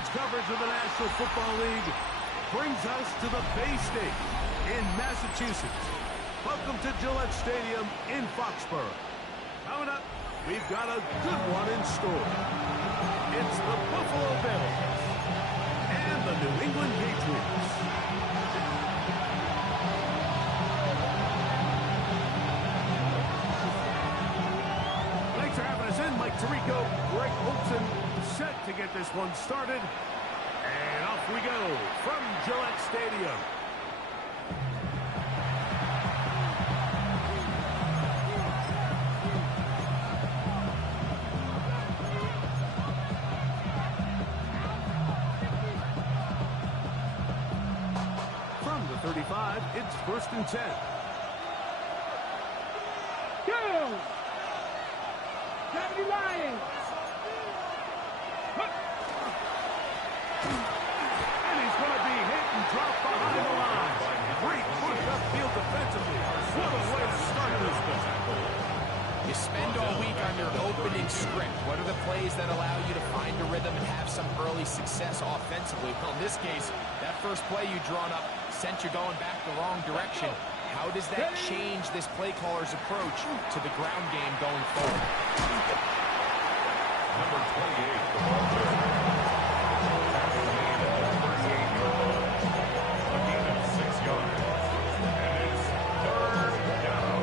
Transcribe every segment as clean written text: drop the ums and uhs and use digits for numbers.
College coverage of the National Football League brings us to the Bay State in Massachusetts. Welcome to Gillette Stadium in Foxborough. Coming up, we've got a good one in store. It's the Buffalo Bills and the New England Patriots. Thanks for having us in. Mike Tirico, Greg Olson, set to get this one started. And off we go from Gillette Stadium. From the 35, it's 1st and 10. Go! 70 Lions! And he's going to be hit and dropped behind the line. Great push upfield defensively. What a way to start this one. You spend all week on your opening script. What are the plays that allow you to find a rhythm and have some early success offensively? Well, in this case, that first play you drawn up sent you going back the wrong direction. How does that change this play caller's approach to the ground game going forward? Number 28, the ball carrier. Tackle made at 38-yard line. A gain of 6 yards. And it's 3rd down.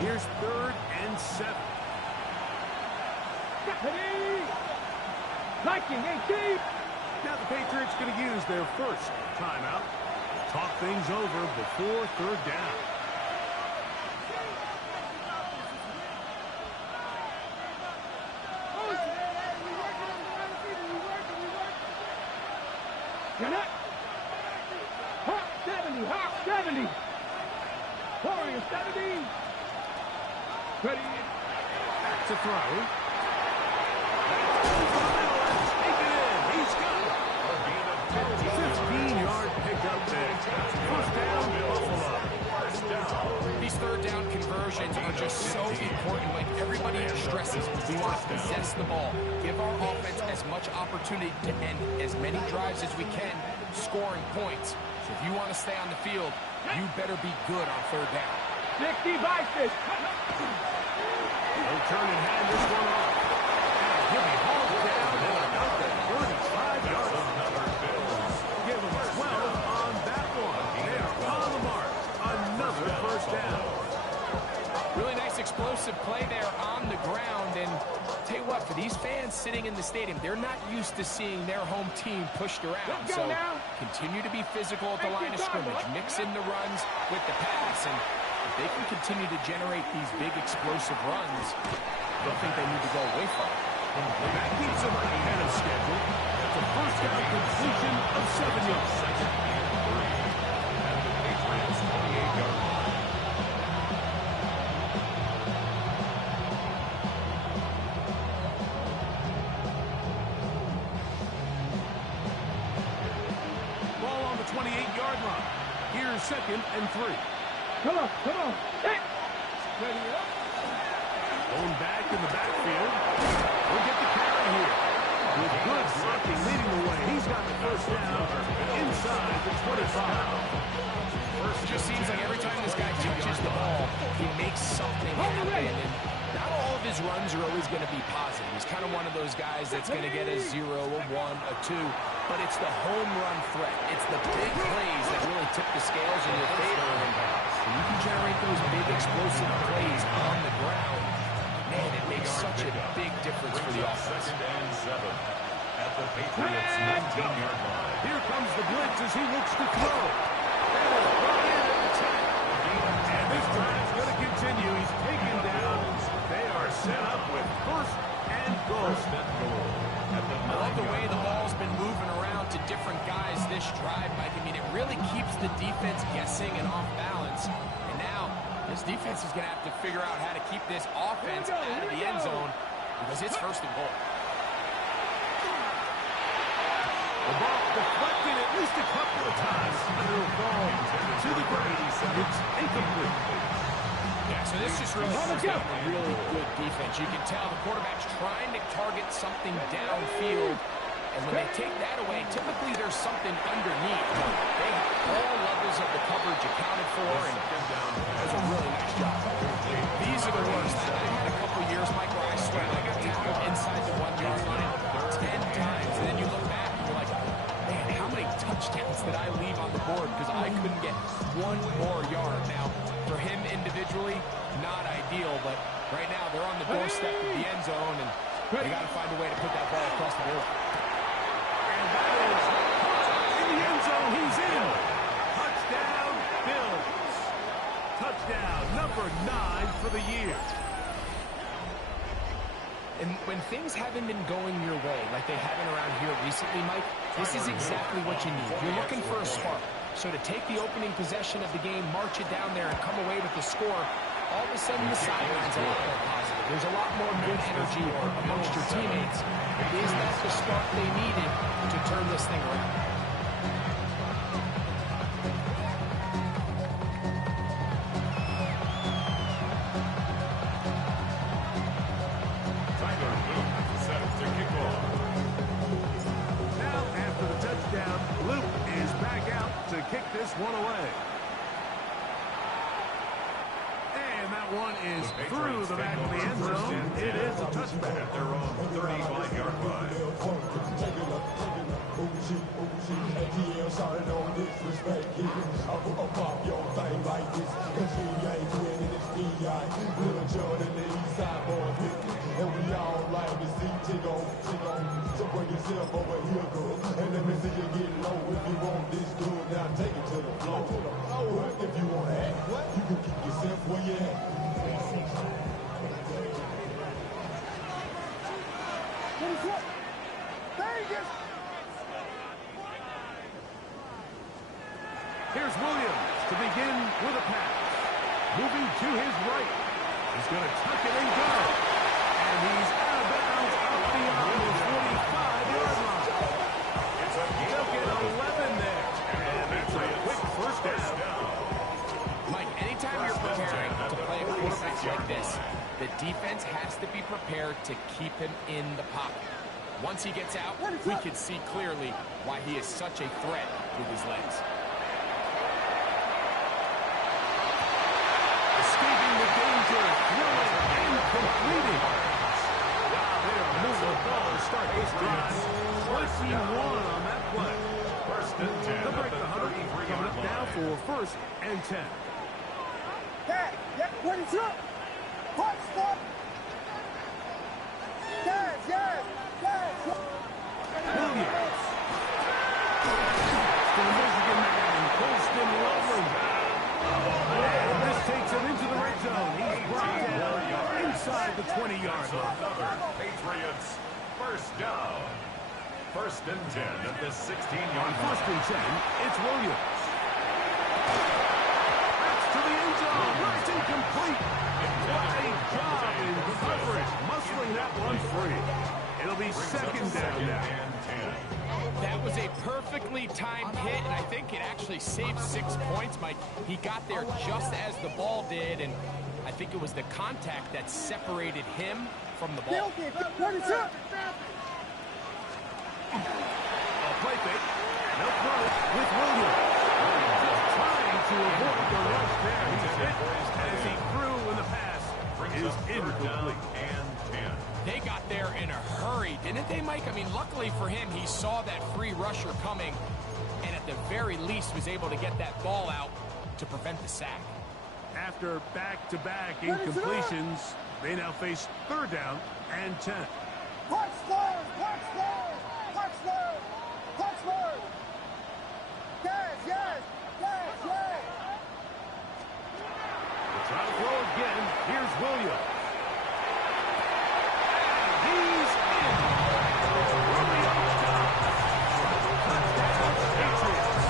Here's 3rd and 7. Liking 18! Now the Patriots going to use their first timeout. Talk things over before 3rd down. Get it! Hawk 70! Hawk 70! Warrior 70! Ready? Back to throw. He's got it. A gain of 15-yard pickup there. 1st down, Buffalo. 1st down. These 3rd down conversions are just so important. Like everybody stresses, we want to possess the ball. Give our offense as much opportunity to end as many drives as we can, scoring points. So if you want to stay on the field, you better be good on 3rd down. 60 Vices! They'll turn and hand this one off. And he'll be hauled down at about the 35-yard line. Give them 12 on that one. They are on the mark. Another 1st down. Really nice explosive play there on the ground. And I'll tell you what, for these fans sitting in the stadium, they're not used to seeing their home team pushed around. So continue to be physical at the line of scrimmage. Mix in the runs with the pass. And if they can continue to generate these big explosive runs, I don't think they need to go away from it. And that keeps them ahead of schedule. That's a 1st down completion of 7 yards. 2nd and 3. At the Patriots' 28-yard line. Ball on the 28-yard line. Here's 2nd and 3. Come on, come on! Hey! Ready up! Going back in the backfield. We'll get the carry here. With good blocking leading the way. He's got the 1st down inside the 25. It just seems like every time this guy touches the ball, he makes something happen. And not all of his runs are always going to be positive. He's kind of one of those guys that's going to get a 0, a 1, a 2. But it's the home run threat. It's the big plays that really tip the scales in your favor. And when you can generate those big explosive plays on the ground, man, it makes such a big difference for the offense. 2nd and 7. At the Patriots' 19-yard line. Here comes the blitz as he looks to throw. That is brought in at the 10. And this drive's going to continue. He's taken down. They are set up with 1st and goal. 1st and goal. I love the way the ball's been moving around to different guys this drive, Mike. I mean, it really keeps the defense guessing and off balance. And now, this defense is going to have to figure out how to keep this offense out of the end zone because it's 1st and goal. The ball deflected at least a couple of times. And it'll fall to the ground. It's incomplete. Yeah, so this just really comes down to really good defense. You can tell the quarterback's trying to target something downfield. And when they take that away, typically there's something underneath. They have all levels of the coverage accounted for, and does a really nice job. These are the worst. I had a couple years, Mike, where I swear I got tackled inside the 1-yard line 10 times. And then you look back and you're like, man, how many touchdowns did I leave on the board because I couldn't get one more yard? Now, for him individually, not ideal, but right now they're on the doorstep of the end zone, and they got to find a way to put that ball across the board. And that is in the end zone. He's in. Touchdown, Bills. Touchdown, number 9 for the year. And when things haven't been going your way, like they haven't around here recently, Mike, this is exactly what you need. You're looking for a spark. So to take the opening possession of the game, march it down there, and come away with the score, all of a sudden the sideline's a lot more positive. There's a lot more good energy amongst your teammates. Is that the spark they needed to turn this thing around? Now, after the touchdown, Luke is back out to kick this one away. And that one is through the back of the end zone. It is a touchback. At their own 35-yard line. And we all like to see tick on. So bring yourself over here, girl. And let me see you get low. If you want this good, now take it to the floor. If you want to act, you can keep yourself where you at. Here's Williams to begin with a pass. Moving to his right. He's going to tuck it and go. And he's out of bounds up beyond his 45-yard line. He'll get 11 there. And that's a quick first down. Mike, anytime you're preparing to play a quarterback like this, the defense has to be prepared to keep him in the pocket. Once he gets out, we can see clearly why he is such a threat with his legs. Escaping the danger, throwing and completing. Wow, they are moving the ball to start this drive. 21 on that play. First and 10. They'll break the 100, coming up now for first and 10. What is up? Hot stop. Yes. Williams. To the Michigan man, Colston Loveland. And this takes him into the red zone. He's brought down inside the 20-yard line. Another Patriots first down. First and 10 at the 16-yard line. First and 10, it's Williams. That's to the end zone. It's incomplete. What a job in coverage, muscling that one free. It'll be second down now. That was a perfectly timed hit, and I think it actually saved 6 points, Mike. He got there just as the ball did, and I think it was the contact that separated him from the ball. What is up? A play fake. No throw with Williams. Just trying to avoid the rush there. He's hit as he threw in the pass. Is incomplete. And 10. They got there in a hurry, didn't they, Mike? I mean, luckily for him, he saw that free rusher coming, and at the very least was able to get that ball out to prevent the sack. After back-to-back incompletions, they now face third down and 10. Touchdown. Yes. They'll try to throw again. Here's Williams. He's in. Touchdown, Patriots.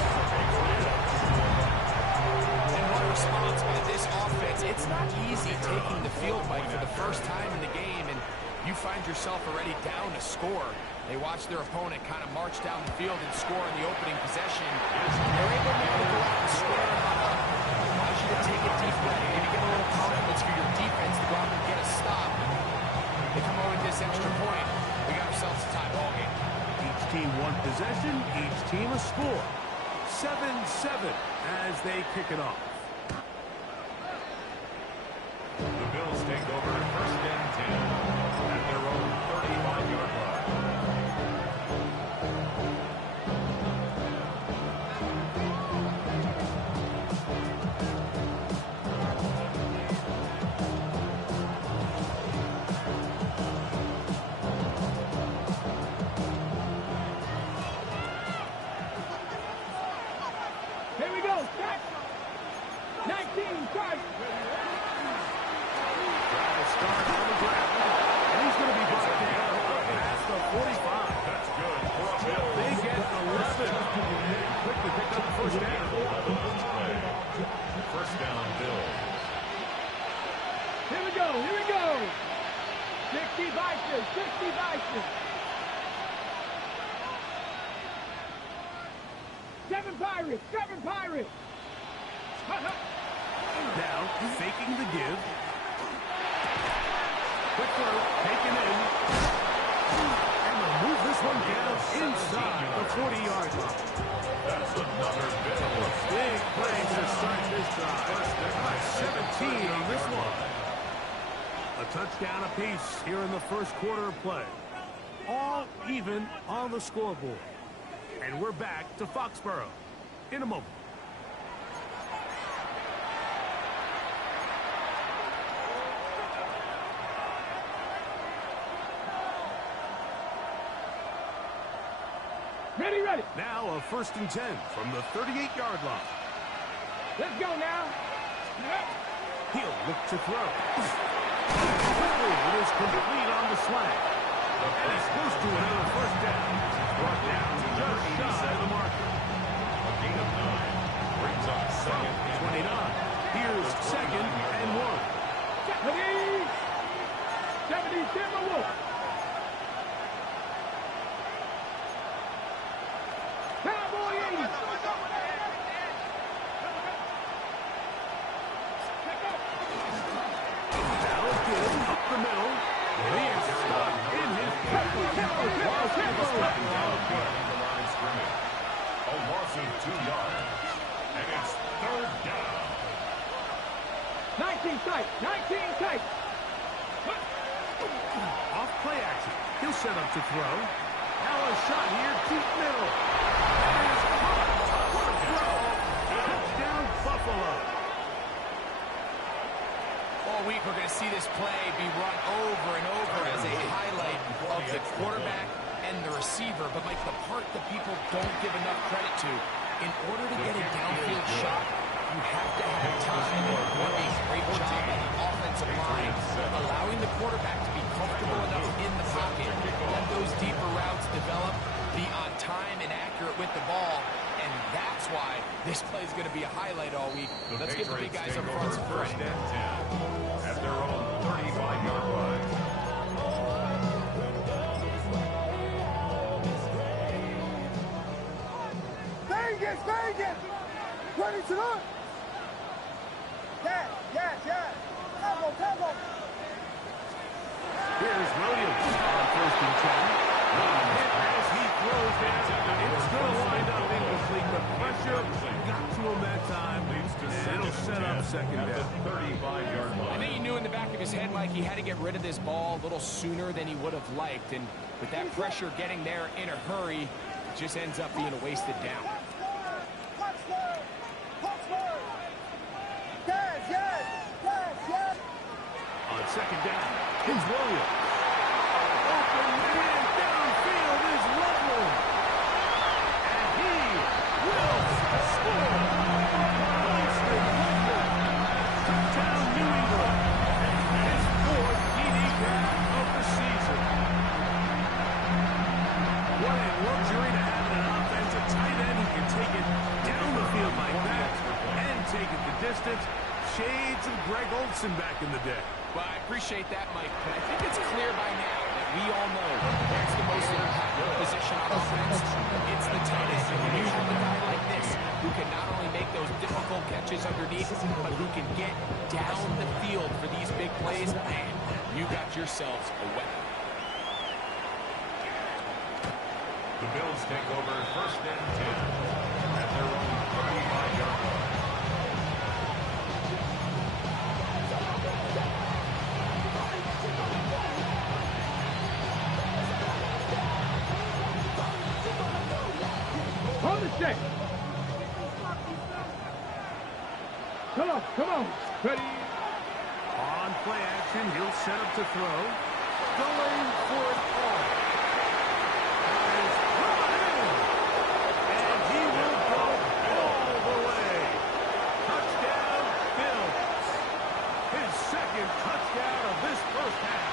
And what a response by this offense. It's not easy taking the field, Mike, for the first time in the game, and you find yourself already down a score. They watch their opponent kind of march down the field and score in the opening possession. They're able to go out and score on a allows you to take a deep breath, maybe get a little confidence for your defense to go out and get a stop. They come over with this extra point. We got ourselves a tie ball game. Each team one possession, each team a score. 7-7 as they kick it off. The Bills take over first and 10 at their own 35-yard line. Here we go. Start. 19, start. Start on the ground, and he's going to be brought down past the 45. That's good for a Bills. They get 11. Quick to pick up the first down. First down, Bills. Here we go. Here we go. 60 Vikings. 60 Vikings. 7 Pirates. 7 Pirates. Now, faking the give. Quick throw, taken in. And they'll move this one down inside the 40-yard line. That's another Bills. Big play to start this drive. First down, 17 on this one. A touchdown apiece here in the first quarter of play. All even on the scoreboard. And we're back to Foxborough in a moment. Ready, ready. Now a 1st and 10 from the 38-yard line. Let's go now. He'll look to throw. Quickly, it is complete on the slant. And he's close to another first down. Brought down to just shy of the marker. A gain of 9 brings up second and 29. Here's 2nd and 1. 70 Timberwolves. Cowboy 80. Now it's good up the middle. He is stuck in his a loss of 2 yards. And it's third down. 19 tight. 19 tight. Off play action. He'll set up to throw. Now a shot here, deep middle. That is caught. What a throw. Touchdown, Buffalo. All week, we're going to see this play be run over and over as a highlight of the quarterback and the receiver. But, Mike, the part that people don't give enough credit to, in order to get a downfield shot, you have to have time. What a great job on the offensive line, allowing the quarterback to be comfortable enough in the pocket, let those deeper routes develop, be on time and accurate with the ball. And that's why this play is going to be a highlight all week. Let's give the big guys up front some credit. First and 10 at their own 35-yard line. Vegas, Vegas. Ready to look. Yes. Tempo. Here's Williams on 1st and 10. One hit as he throws that. It's going to wind up incomplete. The pressure got to him that time. And it'll set up 2nd down. 35-yard line. I think he knew in the back of his head, Mike, he had to get rid of this ball a little sooner than he would have liked. And with that pressure getting there in a hurry, it just ends up being a wasted down. On 2nd down, here's Williams. Open man downfield is Loveland. And he will score. Boston Loveland. Touchdown New England. His 4th TD grab of the season. What a luxury to have an offensive tight end who can take it down the field like that and take it the distance. Shades of Greg Olsen back in the day. Well, I appreciate that, Mike, but I think it's clear by now that We all know that's the most impactful position on offense. It's the tight end. And you have a guy like this who can not only make those difficult catches underneath, but who can get down the field for these big plays. Man, you got yourselves a weapon. The Bills take over first and 10 at their own 35-yard line. On the stick. Come on. Ready. On play action, he'll set up to throw. Going for it all. Is brought in. And he will go all the way. Touchdown, Bills. His second touchdown of this first half.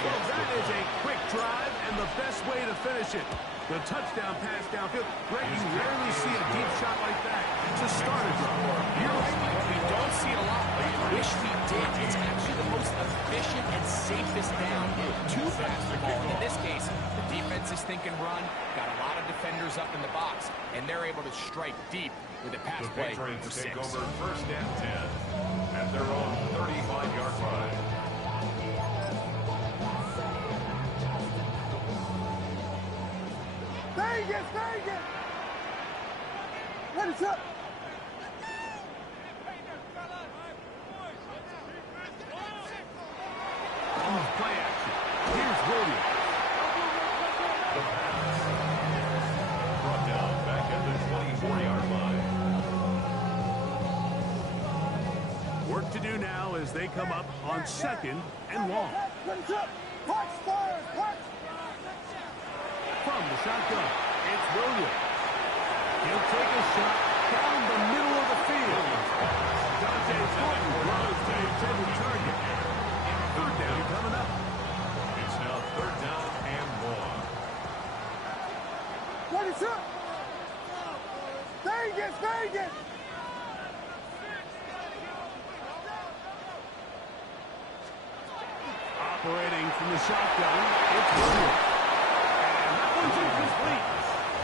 So that is a quick drive and the best way to finish it. The touchdown pass downfield. Greg, you rarely see a deep shot like that to start a drive. You're right, Mike. We don't see it a lot, but I wish we did. It's actually the most efficient and safest down to pass the ball. In this case, the defense is thinking run, got a lot of defenders up in the box, and they're able to strike deep with a pass play for 6. Take over first and 10 at their own 35-yard line. Vegas! What is up? Play action. Here's Williams. The pass. Brought down back at the 24-yard line. Work to do now as they come up on second and long. What is up? Parks fires! From the shotgun, it's Williams. He'll take a shot down the middle of the field. Dante Thornton runs to the intended target. Third down coming up. It's now third down and long. What is up? Vegas! Operating from the shotgun, it's Williams. And that one's incomplete.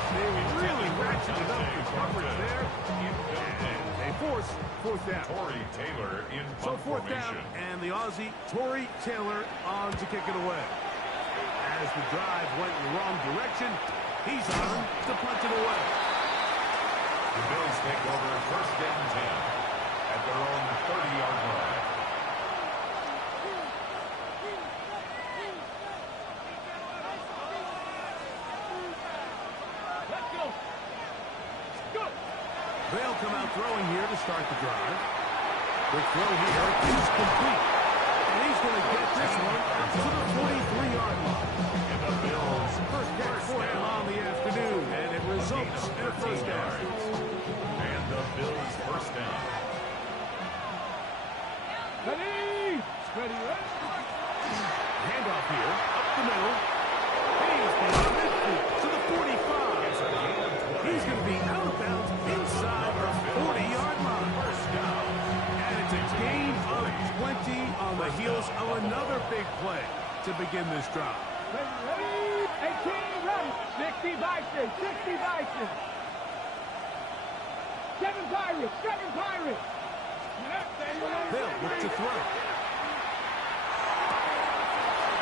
They really ratcheted up the coverage there. And they force fourth down. Tory Taylor in So punt fourth down, formation. and the Aussie, Tory Taylor, on to kick it away. As the drive went in the wrong direction, he's on to punt it away. The Bills take over first and 10 at their own 30-yard line. They'll come out throwing here to start the drive. The throw here is complete. And he's going to get this one out to the 43-yard line. And the Bills First catch for him on the afternoon, and it results in a first down. and the Bills first down. Ready! Handoff here, up the middle. He's beyond midfield to the 45. He's going to be out of bounds inside the 40-yard line. First down. And it's a gain of 20 on the heels of another big play to begin this drive. Ready! 18, run! 60 Vikings! 60 Vikings! 7 Pirates! They'll look to throw.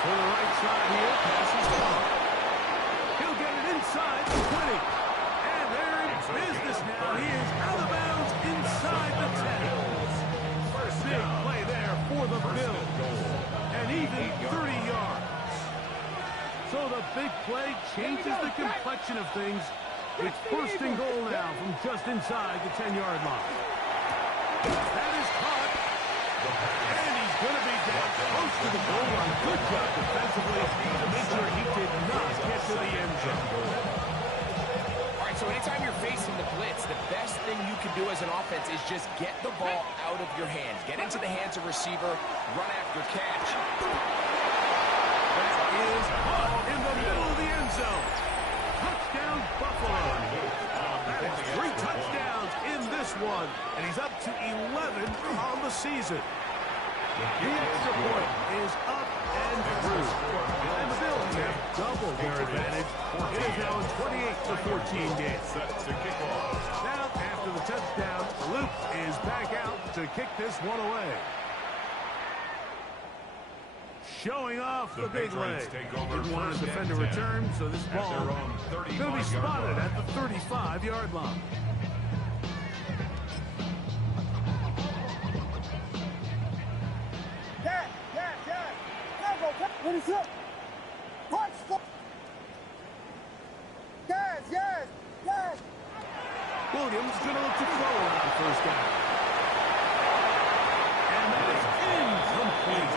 To the right side here, passes caught. He'll get it inside the 20. And they're in business now. He is out of bounds inside the 10. First big play there for the Bills. And even 30 yards. So the big play changes the complexion of things. It's first and goal now from just inside the 10-yard line. That is caught. And he's going to be down close to the goal line. Good job defensively to make sure he did not get to the end zone. All right, so anytime you're facing the blitz, the best thing you can do as an offense is just get the ball out of your hands. Get into the hands of receiver, run after catch. That is caught in the middle of the end zone. Touchdown, Buffalo. That is 3 touchdowns in this one, and he's up to 11 on the season. The extra point is up and through. And the Bills have doubled their advantage. It is now a 28-14 game. Set to kick off. Now, after the touchdown, Luke is back out to kick this one away. Showing off the big leg. Didn't want to defend a return, so this ball going to be spotted at the 35-yard line. What is up? Yes. Williams going to look to throw on first down. And that is incomplete.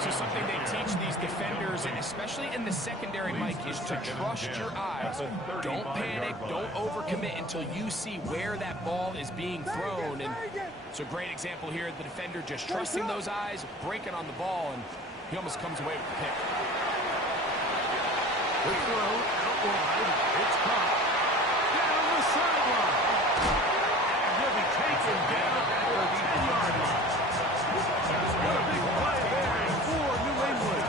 So something they teach these defenders, and especially in the secondary, Mike, is to trust your eyes. Don't panic, don't overcommit until you see where that ball is being thrown. And it's a great example here, the defender just trusting those eyes, breaking on the ball, and he almost comes away with the pick. The throw out wide. It's caught. Down the sideline. And he'll be taken down at the 10-yard line. What a big play there for New England.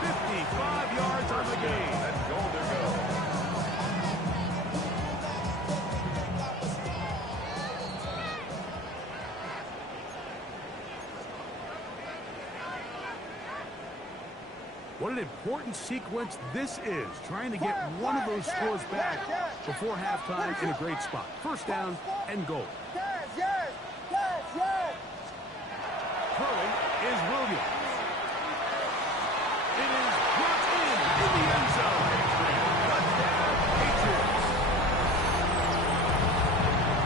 55 yards on the game. And goal to go. What an important sequence this is, trying to get one of those scores back before halftime in a great spot. First down and goal. Yes. Throwing is Williams. It is brought in the end zone. Touchdown, Patriots.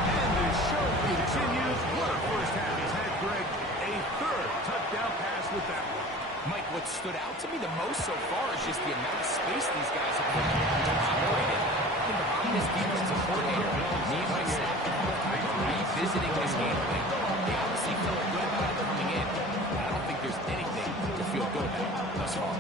And the show continues. What a first half he's had, Greg. A third touchdown pass with that one. Mike, what stood out to me the most so far is just the amount of space these guys have put to operate in. And behind this defensive coordinator, me and my staff are revisiting this game plan. They obviously felt good about it coming in, but I don't think there's anything to feel good about thus far.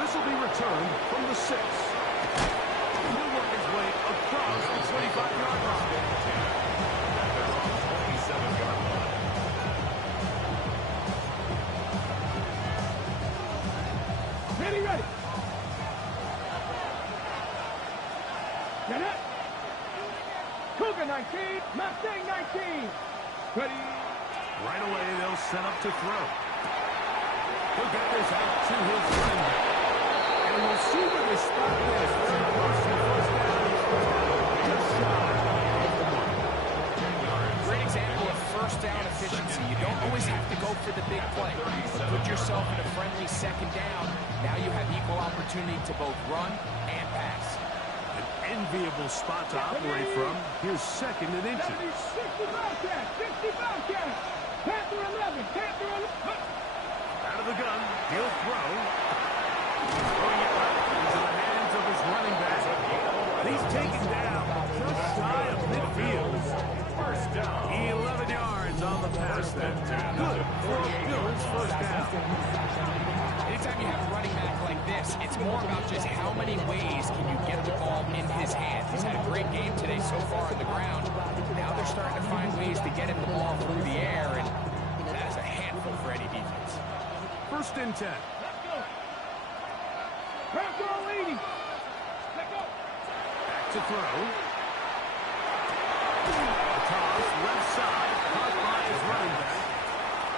This will be returned from the 6. He'll work his way across the 25-yard line. Ready. Get it. Cougar 19, Mustang 19. Ready. Right away, they'll set up to throw. He'll get this out to his running back. And we'll see where they spot this. Very close to first down. Just shy of the mark. Great example of first down efficiency. You don't always have to go for the big play. But put yourself in a friendly second down. Now you have equal opportunity to both run and pass. An enviable spot to operate from. Here's second and inches. 65 catch. Panther 11. Out of the gun, he'll throw. Throwing it right into the hands of his running back. And he's taken down just shy of midfield. First down. 11 yards on the pass there. Good for a Bills first down. Anytime you have a running back like this, it's more about just how many ways can you get the ball in his hands. He's had a great game today so far on the ground. Now they're starting to find ways to get him the ball through the air, and that is a handful for any defense. First and 10. Let's go. Panther leading. Let's go. Back to throw. A toss left side, caught by his running back.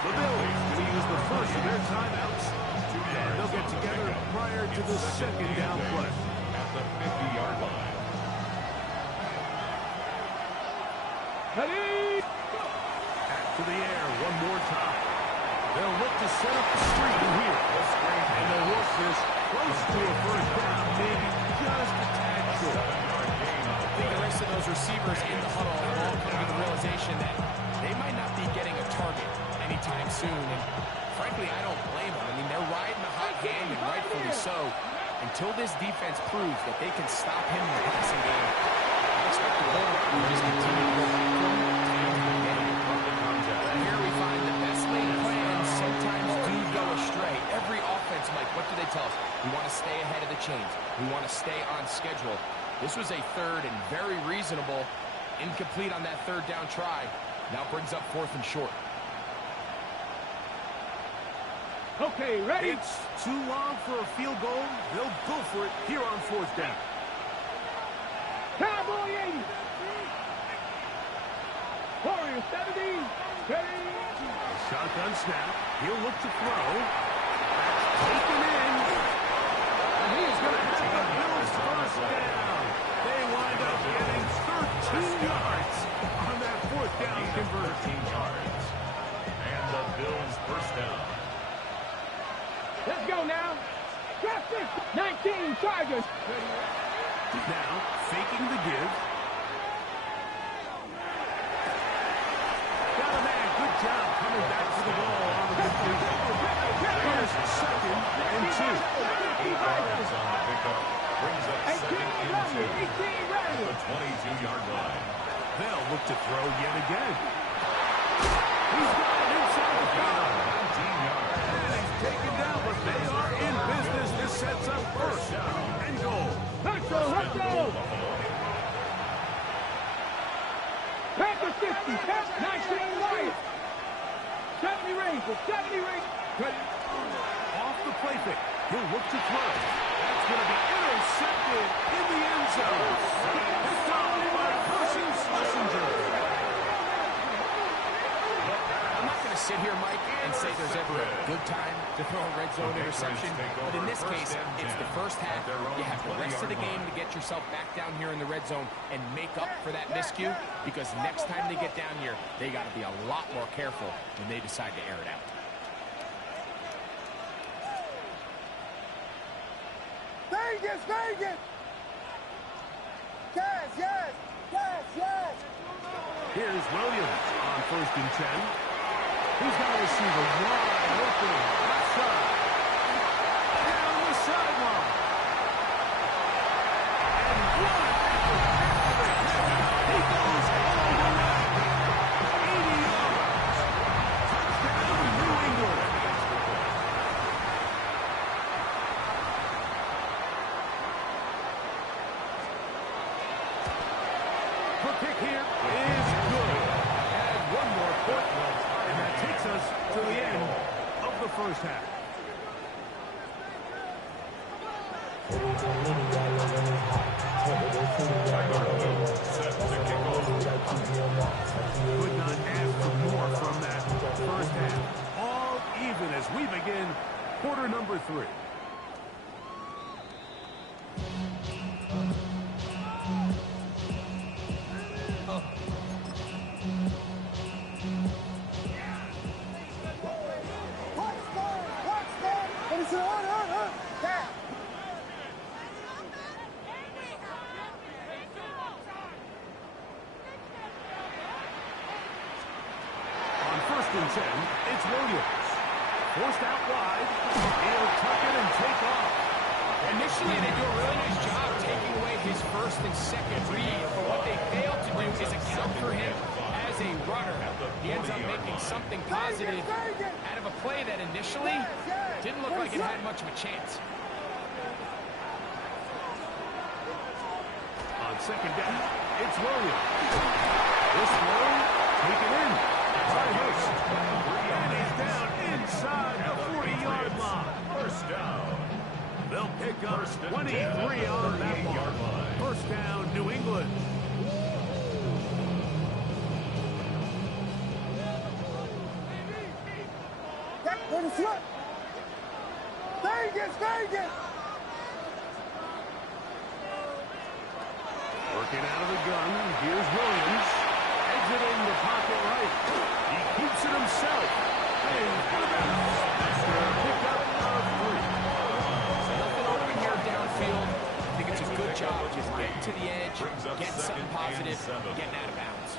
The Bills will use the first of their timeouts. And they'll get together prior to the second down play. At the 50-yard line. Ready. Back to the air one more time. They'll look to set up the screen here. And they'll work this close to a first down, maybe just a tad short. I think the rest of those receivers in the huddle have all come to the realization that they might not be getting a target anytime soon. And frankly, I don't blame them. I mean, they're riding the hot hand, and rightfully so, until this defense proves that they can stop him in the passing game. I expect the ball to just continue to go back to him. Here we find the best laid plans sometimes do go astray. Every offense, Mike, what do they tell us? We want to stay ahead of the chains. We want to stay on schedule. This was a third and very reasonable Incomplete on that third down try. Now brings up 4th and short. Okay, ready? It's too long for a field goal. They'll go for it here on 4th down. Cowboy 80. Warrior 70. Ready? Shotgun snap. He'll look to throw. That's taken in. And he's going to have the Bills first down. They wind up getting 13 yards on that 4th down conversion. 13 yards. And the Bills first down. Let's go now. Drop this. 19 Chargers. Now, faking the give. Got a man. Good job coming back to the ball on the completion. Here's 2nd and 2. 8 yards on the pickup. Brings up 2nd and 2. 18 ready. The 22-yard line. They'll look to throw yet again. He's got it inside the 5. 19 yards. And he's taken down, but they are in business. This sets up 1st down and goal. Hustle. Packers 50. 19 Lions. 70 Rangers. 70 Rangers. Off the play fake. He'll look to throw. That's going to be intercepted in the end zone. Picked off by Percy Schlesinger. I'm not going to sit here, Mike, and say there's ever a good time to throw a red zone interception. But in this case, it's the first half. You have the rest of the game to get yourself back down here in the red zone and make up for that miscue, because next time they get down here, they got to be a lot more careful when they decide to air it out. Vegas. Yes. Here's Williams on 1st and 10. He's got a receiver wide open. Left side. Down the sideline. And one after the catch. He goes all the way. 80 yards. Touchdown, New England. The kick here is good. And one more point. And that takes us to the end of the 1st half. Could not ask for more from that 1st half. All even as we begin quarter number 3. On 1st and 10, it's Williams. Forced out wide. He'll tuck it and take off. Initially, they do a really nice job taking away his 1st and 2nd read, but what they fail to do is account for him as a runner. He ends up making something positive out of a play that initially didn't look like it had much of a chance. On 2nd down, it's Williams. This throw taken in by Hurst. And he's down inside the 40-yard line. 1st down. They'll pick up 23 on that ball. 1st down, New England. Vegas. Working out of the gun, here's Williams. Exiting the pocket right. He keeps it himself. And out of bounds. After a pickup of 3. Nothing open here downfield. I think it's a good job just getting to the edge, getting something positive, getting out of bounds.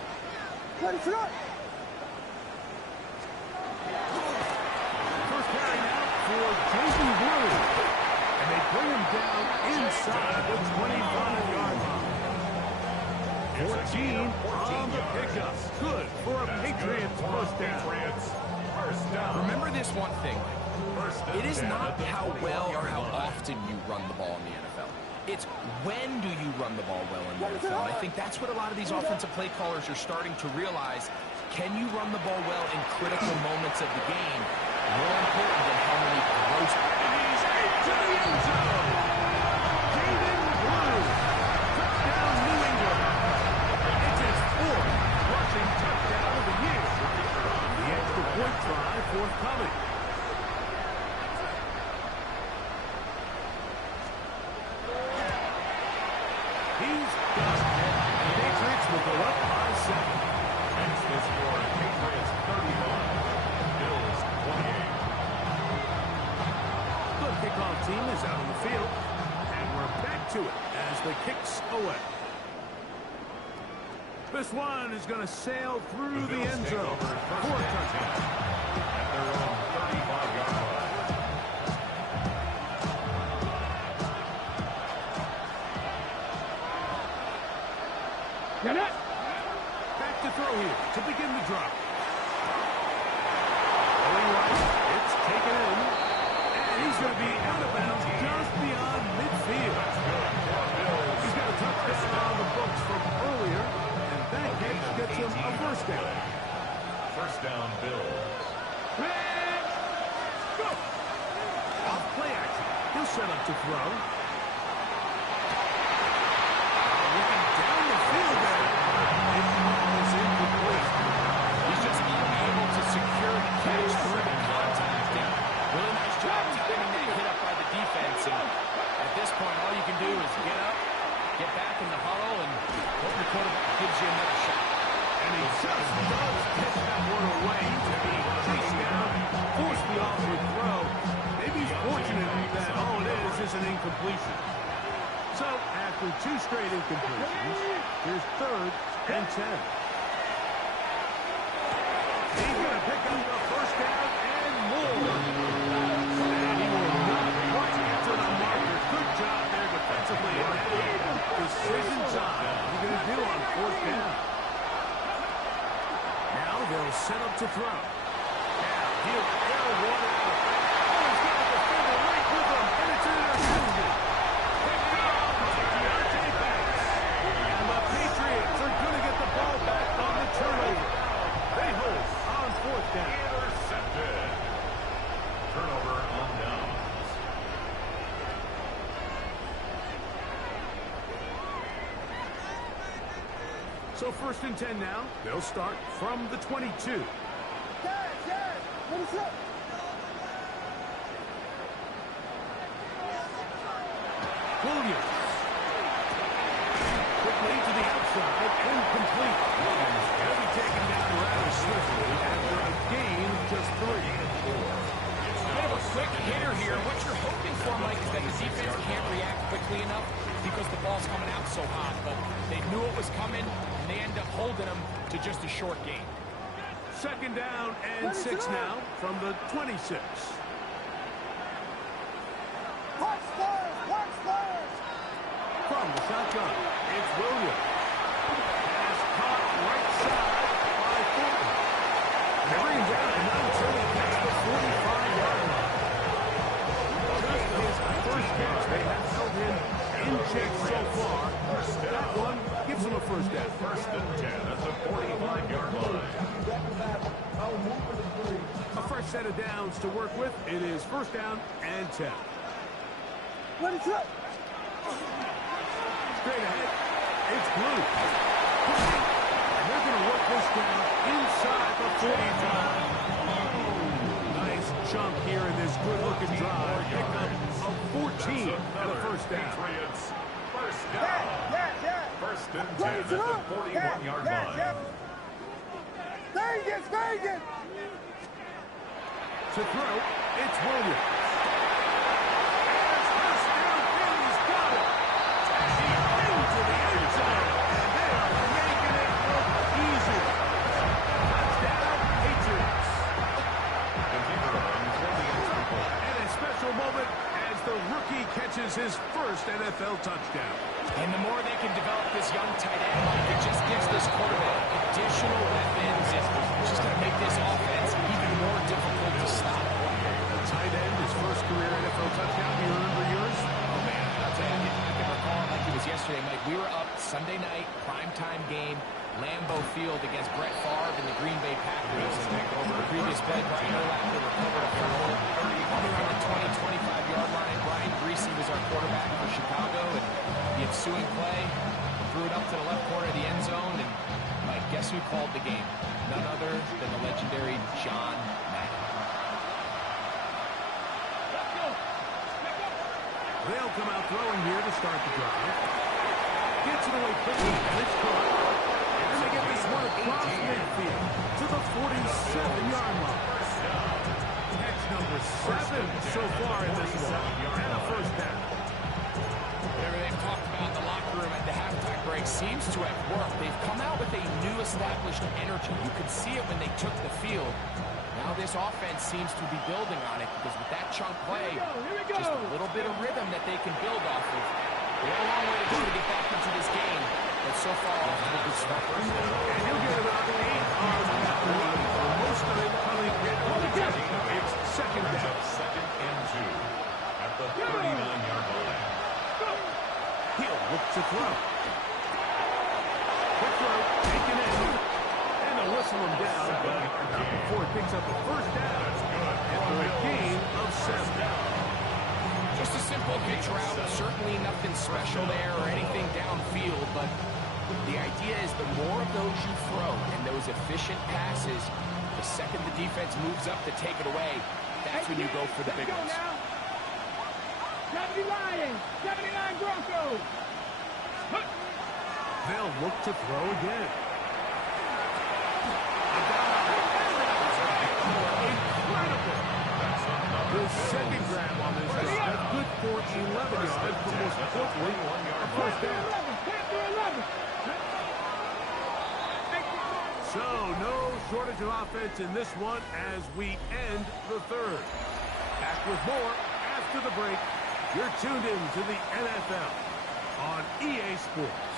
First carry now for Jason Blue. And they bring him down inside the 25-yard line. 14 on the pickup. Good for a Patriots first down. Remember this one thing. It is not how well or how often you run the ball in the NFL. It's when do you run the ball well in the NFL? I think that's what a lot of these offensive play callers are starting to realize. Can you run the ball well in critical moments of the game? More important than how many gross... And he's into the end zone. Jaden Blue. Touchdown, New England. It's his 4th rushing touchdown of the year. The extra point try forthcoming. He's got it. The Patriots will go up by 7. Hence the score, Patriots 31, Bills 28. The kickoff team is out on the field, and we're back to it as the kick's away. This one is going to sail through the end zone for a touchdown. At their own 35-yard line. Get it. Back to throw here to begin the drop. Going right, it's taken in, and he's going to be out of bounds just beyond midfield. He's got a touchdown on the books from earlier, and that catch gets him a first down. First down, Bills. Go! Off play action. He'll set up to throw. Looking down the field there. It falls incomplete. He's just being able to secure the catch through the contact. And really nice job timing that hit up by the defense. And at this point, all you can do is get up, get back in the huddle, and hope your quarterback gives you another shot. And he just does catch that one away to be chased down, force the offensive throw. Maybe he's fortunate that all it is an incompletion. So, after 2 straight incompletions, here's 3rd and 10. He's going to pick up the first down and more. And he will not quite get to the marker. Good job there defensively. And decision time. What are you going to do on 4th down? Now they'll set up to throw. Now he'll air one out. Oh, he's got the defender right with him, and it's an interception. Picked up by Deontay Banks. And the Patriots are going to get the ball back on the turnover. They hold on 4th down. Intercepted. Turnover on downs. So 1st and 10 now. They'll start from the 22. What is up? Williams. Quickly to the outside, incomplete. He'll be taken down rather swiftly after a gain of just 3. Bit of a quick hitter here. What you're hoping for, Mike, is that the defense can't react quickly enough because the ball's coming out so hot. But they knew it was coming, and they end up holding them to just a short gain. 2nd down and 6 now from the 26. From the shotgun, it's Williams. Pass caught right side by Thornton. They bring him down and now until he gets the 45-yard line. Just his first catch. They have held him in check so far. That one gives him a first down. 1st and 10 at the 45-yard line. A fresh set of downs to work with. It is 1st down and 10. What is up? Straight ahead, it's Blue. And they're going to work this down inside the 45. Nice chunk here in this good-looking drive. Pick up a 14 and a first down. Patriots, first down. 1st and 10 at the 41-yard line. Vegas! To throw, it's Williams. Into the end zone, and they are making it look easy. Touchdown, Patriots. And a special moment as the rookie catches his first NFL touchdown. And the more they can develop this young tight end, it just gives this quarterback additional weapons. It's just going to make this offense even more difficult to stop. The tight end, his first career NFL touchdown. Do you remember yours? Oh, man, I'll tell you, I can recall yesterday, Mike. We were up Sunday night, primetime game, Lambeau Field against Brett Favre and the Green Bay Packers. And over the previous play, Brian Urlacher recovered a fumble. Coming on the 20-25-yard line, Brian Greasy was our quarterback for Chicago. And the ensuing play, threw it up to the left corner of the end zone. And Mike, guess who called the game? None other than the legendary John Madden. They'll come out throwing here to start the drive. Gets it away quickly, and it's caught. And they get this one across midfield to the 47-yard line. Catch number 7 so far in this one, and a first down. Whatever they've talked about in the locker room at the halftime break seems to have worked. They've come out with a new established energy. You could see it when they took the field. Now this offense seems to be building on it because with that chunk play, just a little bit of rhythm that they can build off of. They have a long way to go to get back into this game, but so far off to a good start. And he'll get about 8 on that run. Most of it coming on the catch. It's second down. Second and 2 at the 39-yard line. He'll look to throw. Quick throw, taken in. And they'll whistle him down, but not before he picks up a first down. And for a gain of 7. Just a simple pitch route, certainly nothing special there or anything downfield, but the idea is the more of those you throw and those efficient passes, the second the defense moves up to take it away, that's when you go for the big ones. 70 Lions, 79 Broncos. They'll look to throw again. Incredible. The second grab on this is good for 11 yards, but most importantly, a first down. So, no shortage of offense in this one as we end the third. Back with more after the break. You're tuned in to the NFL on EA Sports.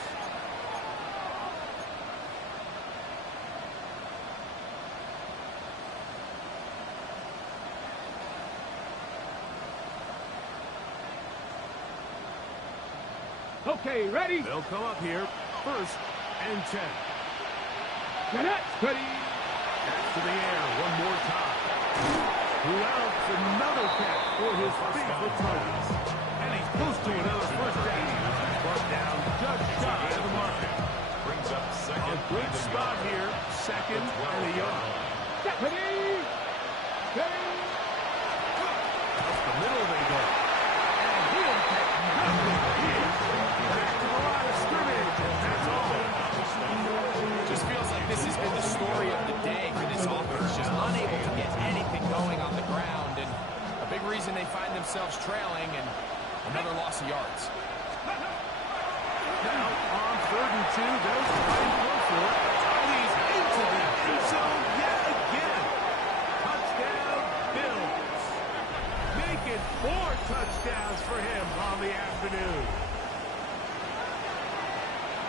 Okay, ready? They'll come up here, first and 10. Ready? Catch to the air one more time. Routs another catch for his favorite targets. And he's close to another first down. Brought down just shy of the market. Brings up second. A good spot here, second and a yard. Ready? Up the middle they go. And he'll get nothing here. Back to the line of scrimmage, and that's all. Just feels like this has been the story of the day for this offense, just unable to get anything going on the ground, and a big reason they find themselves trailing and another loss of yards. Now, on 3rd and 2, they'll try and go for it. And he's into the end zone yet again. Touchdown, Bills. Make it 4 touchdowns for him on the afternoon.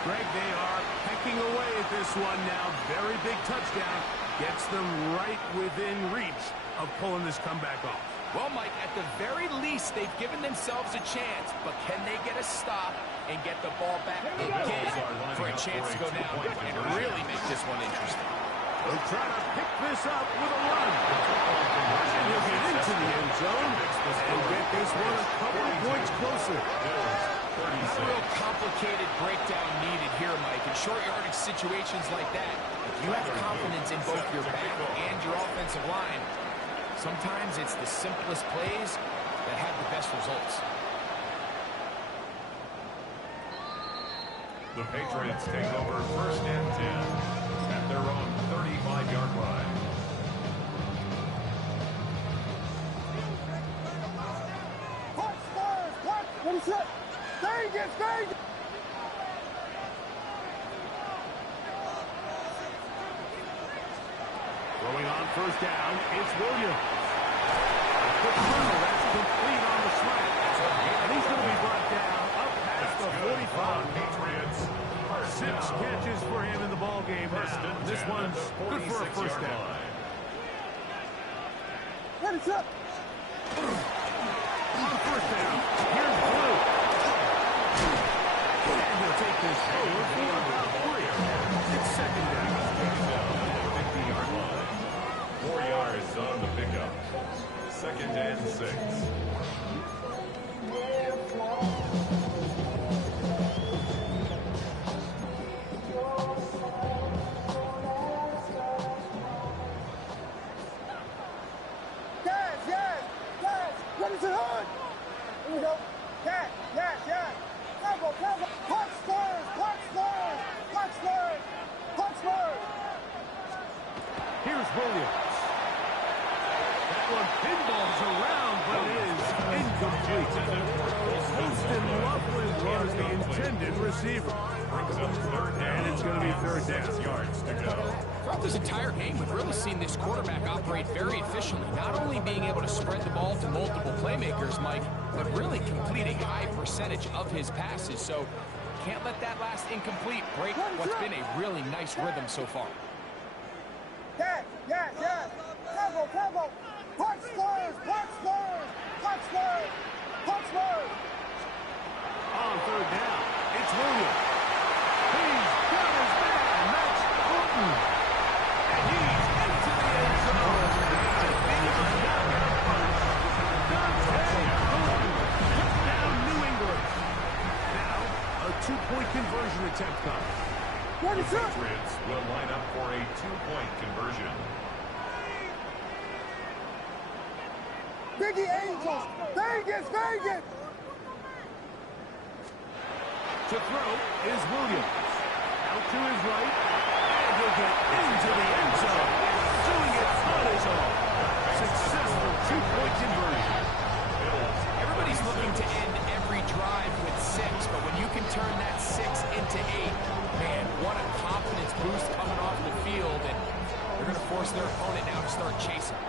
Greg, they are pecking away at this one now. Very big touchdown. Gets them right within reach of pulling this comeback off. Well, Mike, at the very least, they've given themselves a chance, but can they get a stop and get the ball back again for a chance to go down and really make this one interesting? They'll try to pick this up with a run. And he'll get into the end zone and get this one a couple of points closer. A real complicated breakdown needed here, Mike. In short yardage situations like that, if you have confidence in both your back and your offensive line, sometimes it's the simplest plays that have the best results. The Patriots take over first and 10 at their own 35-yard line. Ready, set. Stay again. Throwing on first down, it's Williams. Quick runner, that's complete on the slant. And he's going to be brought down up past the 45. Patriots. 6 catches for him in the ball game now. This one's good for a first down. Ready, set. On first down, here's Blue. And take this forward for about 3. It's second down. 50-yard line. 4 yards on the pickup. Second and 6. Ready to hood. Here we go. Yes. Combo. Punch first. Here's Williams. That one pinballs around, but is incomplete. Houston Loveland was the intended receiver. And it's going to be third down. 6 yards to go. Throughout this entire game, we've really seen this quarterback operate very efficiently, not only being able to spread the ball to multiple playmakers, Mike, but really complete a high percentage of his passes. So can't let that last incomplete break what's been a really nice rhythm so far. Yes. Combo. Punch first. On third down, it's Williams. He's got his man, Max Horton. And he's into the end zone. He's a knockout punch. Dante Horton took down New England. Now, a 2-point conversion attempt comes. The Patriots will line up for a 2-point conversion. Biggie Angels. Vegas. To throw is Williams. Out to his right. And he'll get into the end zone. Doing it on his own. Successful 2-point conversion. Everybody's looking to end every drive with 6, but when you can turn that 6 into 8, man, what a confidence boost coming off the field, and they're going to force their opponent now to start chasing.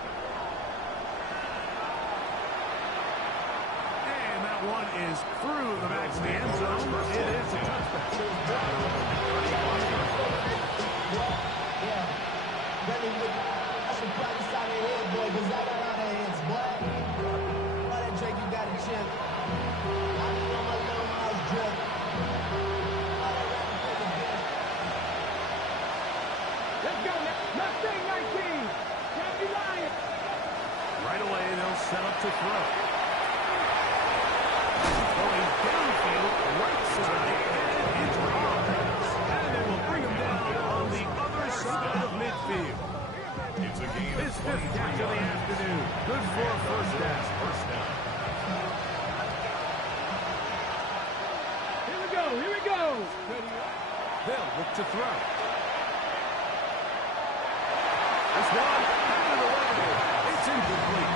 And that one is through the back of the end zone. It is a touchback. I should practice out of here, boy, because I got out of hands, boy. Why that Drake, you got a chip? I be on my little mouse drip. All that rapping for the gift. Let's go. Mustang 19. Happy Lion. Right away, they'll set up to throw. Going downfield, right side, and it's wrong. And they will bring him down on the other side of midfield. It's a game His of 5th catch of the 23 afternoon. Good for a first down. First down. Here we go. They'll look to throw. This one, out of the way. It's incomplete.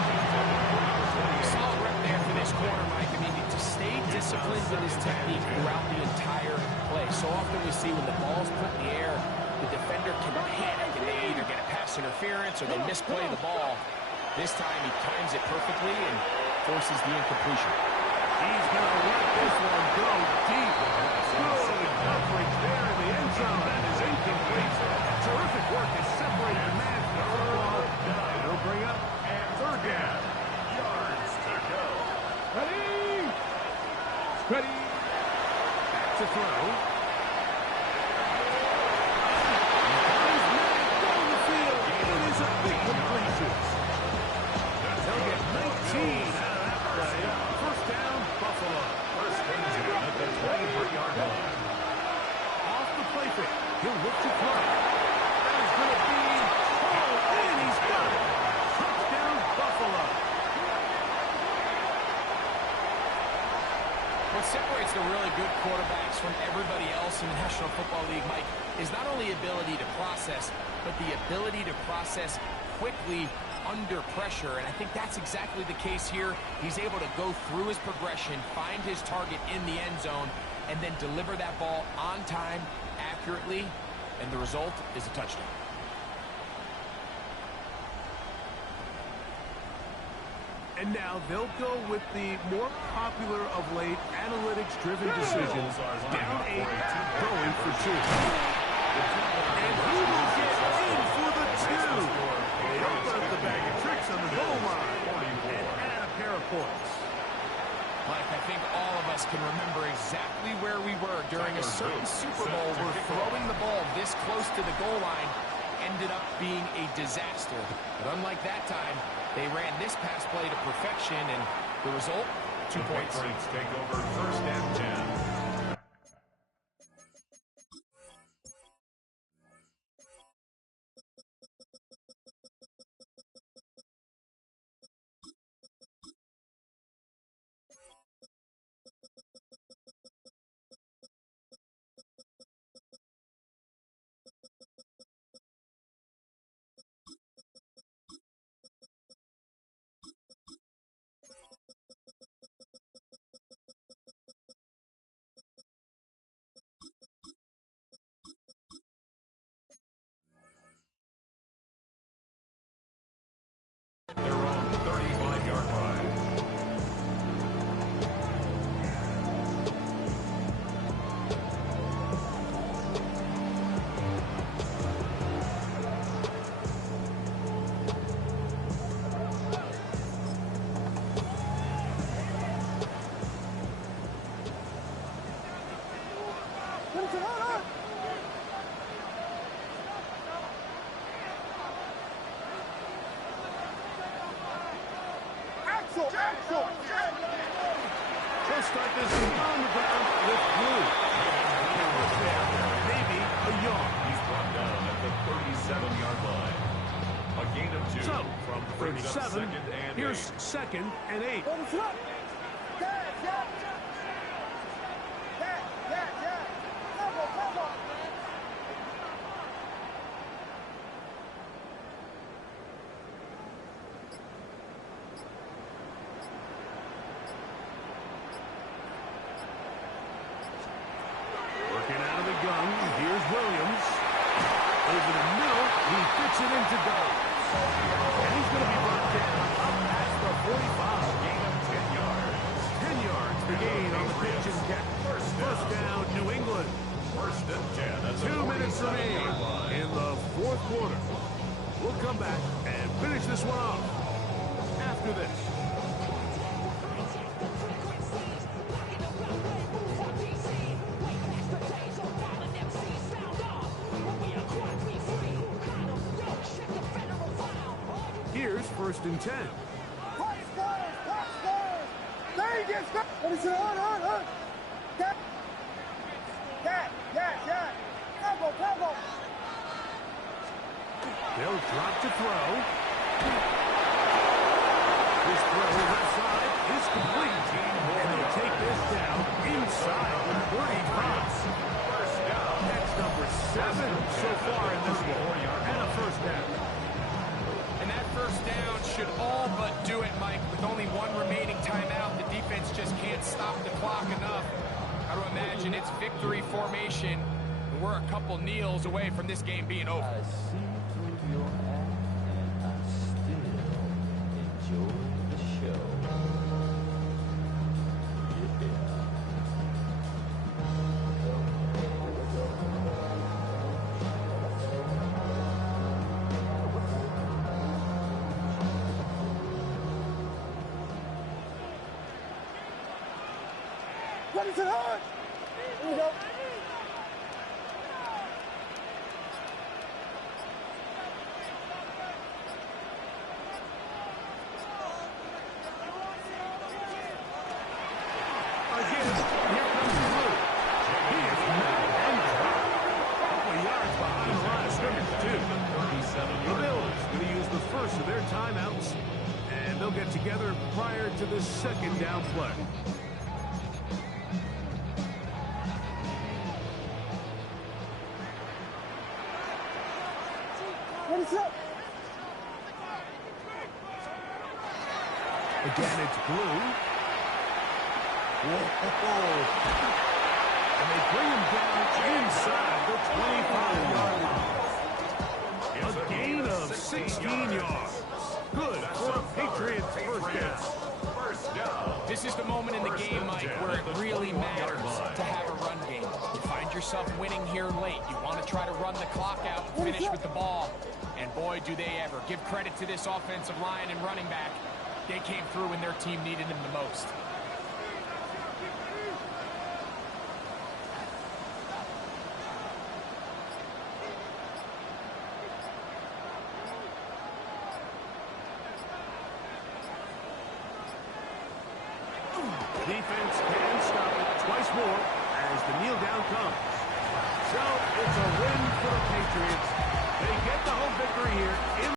Solid rep there for this corner, Mike. I mean, to stay disciplined with his technique throughout the entire play. So often we see when the ball's put in the air, the defender can panic and they either get a pass interference or they misplay the ball. This time he times it perfectly and forces the incompletion. He's going to let this one go deep. Good coverage there in the end zone. That is incomplete. Terrific work to separate the man from the football. And he'll bring up third down. Yards to go. Ready. Back to throw. He's made down the field. It is a big completion. They'll get 19 out of that play. First down, Buffalo. First and 10 at the 23-yard line. Off the play fake. He'll look to throw. That is going to be and he's got it. Touchdown, Buffalo. What separates the really good quarterbacks from everybody else in the National Football League, Mike, is not only ability to process, but the ability to process quickly under pressure. And I think that's exactly the case here. He's able to go through his progression, find his target in the end zone, and then deliver that ball on time, accurately, and the result is a touchdown. And now they'll go with the more popular of late analytics-driven decisions. Down 8, going for 2. And he will get in for the 2. He'll put up the bag of tricks on the goal line and add a pair of points. Mike, I think all of us can remember exactly where we were during a certain Super Bowl where throwing the ball this close to the goal line ended up being a disaster. But unlike that time, they ran this pass play to perfection, and the result, 2 points. Patriots take over first and 10. Their own 35-yard line. They'll start this on the ground with Blue. Maybe a yard. He's brought down at the 37-yard line. A gain of 2 So, from 37, second and here's 8. 2nd and 8. Working out of the gun, here's Williams. Over the middle, he fits it into goal. And he's going to be brought down up past the 45. Gain of 10 yards. 10 yards the gain on the pitch and catch. First down, New England. First and 10. That's a 2 minutes 47-yard line. remaining in the fourth quarter. We'll come back and finish this one off after this. Here's 1st and 10. They'll drop to throw. This throw left side is complete. And they'll take this down inside the 35. First down. That's number 7 so far in this one. And a first down. And that first down should all but do it, Mike. With only 1 remaining timeout, the defense just can't stop the clock enough. Got to imagine it's victory formation. And we're a couple kneels away from this game being over. I see through your act and I still enjoy the show. What is it hard? Here we go. Again, here comes Blue. He is now on top. A couple yards behind the line of scrimmage, too. The Bills going to use the first of their timeouts, and they'll get together prior to the 2nd down play. What is up? Again, it's Blue. Whoa. And they bring him down inside the 25-yard line. A gain of 16 yards. Good for a Patriots first down. This is the moment in the game, Mike, where it really matters to have a run game. You find yourself winning here late. You want to try to run the clock out and finish with the ball. And boy, do they ever. Give credit to this offensive line and running back. They came through when their team needed them the most. defense can stop it twice more as the kneel down comes. So it's a win for the Patriots. They get the home victory here in